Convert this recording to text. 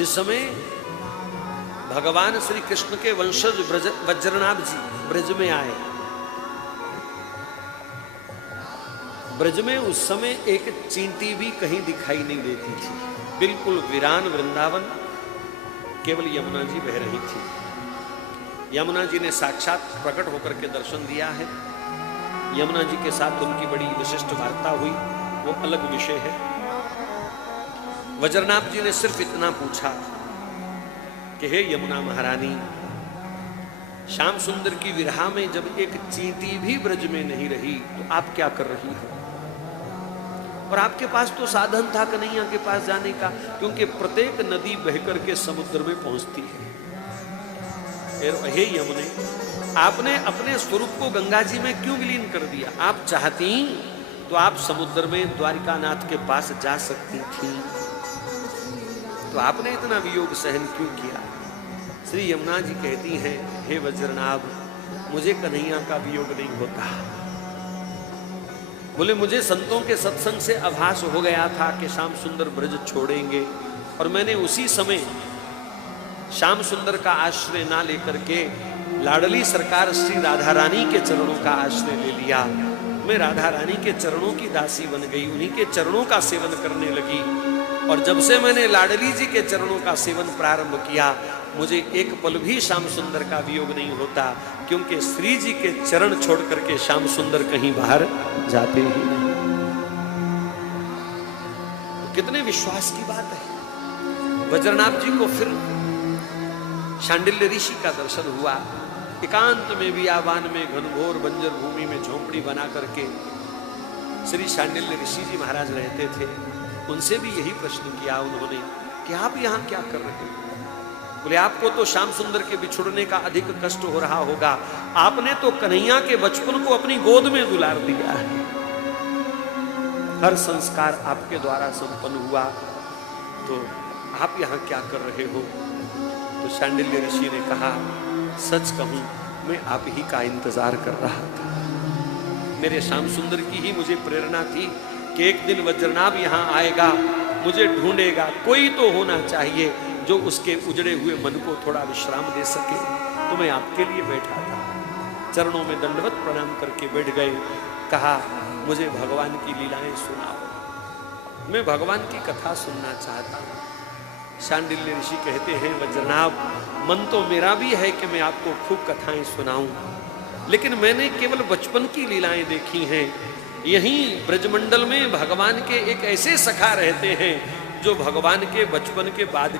जिस समय भगवान श्री कृष्ण के वंशज वज्रनाभ जी ब्रज में आए, ब्रज में उस समय एक चींटी भी कहीं दिखाई नहीं देती थी, बिल्कुल वीरान वृंदावन, केवल यमुना जी बह रही थी। यमुना जी ने साक्षात प्रकट होकर के दर्शन दिया है। यमुना जी के साथ उनकी बड़ी विशिष्ट वार्ता हुई, वो अलग विषय है। वज्रनाभ जी ने सिर्फ इतना पूछा कि हे यमुना महारानी, श्याम सुंदर की विरहा में जब एक चींटी भी ब्रज में नहीं रही तो आप क्या कर रही हो? और आपके पास तो साधन था कन्हैया के पास जाने का, क्योंकि प्रत्येक नदी बहकर के समुद्र में पहुंचती है। हे यमुने, आपने अपने स्वरूप को गंगा जी में क्यों विलीन कर दिया? आप चाहती तो आप समुद्र में द्वारिकानाथ के पास जा सकती थी, तो आपने इतना वियोग सहन क्यों किया? श्री यमुना जी कहती हैं, हे वज्रनाभ, मुझे कन्हैया का वियोग नहीं होता। बोले मुझे संतों के सत्संग से आभास हो गया था कि श्याम सुंदर ब्रज छोड़ेंगे, और मैंने उसी समय श्याम सुंदर का आश्रय ना लेकर के लाडली सरकार श्री राधा रानी के चरणों का आश्रय ले लिया। मैं राधा रानी के चरणों की दासी बन गई, उन्हीं के चरणों का सेवन करने लगी। और जब से मैंने लाडली जी के चरणों का सेवन प्रारंभ किया, मुझे एक पल भी श्याम सुंदर का वियोग नहीं होता, क्योंकि श्री जी के चरण छोड़ करके श्याम सुंदर कहीं बाहर जाते ही नहीं। तो कितने विश्वास की बात है। वज्रनाभ जी को फिर शांडिल्य ऋषि का दर्शन हुआ। एकांत में बियाबान में घनघोर बंजर भूमि में झोंपड़ी बना करके श्री शांडिल्य ऋषि जी महाराज रहते थे। उनसे भी यही प्रश्न किया उन्होंने कि आप यहाँ क्या कर रहे हैं? बोले आपको तो श्याम सुंदर के बिछुड़ने का अधिक कष्ट हो रहा होगा, आपने तो कन्हैया के बचपन को अपनी गोद में दुलार दिया है, हर संस्कार आपके द्वारा संपन्न हुआ, तो आप यहाँ क्या कर रहे हो? तो शांडिल्य ऋषि ने कहा, सच कहूं मैं आप ही का इंतजार कर रहा था। मेरे श्याम सुंदर की ही मुझे प्रेरणा थी कि एक दिन वज्रनाभ यहाँ आएगा, मुझे ढूंढेगा, कोई तो होना चाहिए जो उसके उजड़े हुए मन को थोड़ा विश्राम दे सके। तो मैं आपके लिए बैठा था। चरणों में दंडवत प्रणाम करके बैठ गए। कहा, मुझे भगवान की लीलाएं सुनाओ, मैं भगवान की कथा सुनना चाहता हूँ। शांडिल्य ऋषि कहते हैं, वज्रनाभ, मन तो मेरा भी है कि मैं आपको खूब कथाएं सुनाऊं, लेकिन मैंने केवल बचपन की लीलाएं देखी हैं। यहीं ब्रजमंडल में भगवान के एक ऐसे सखा रहते हैं जो भगवान के बचपन के बाद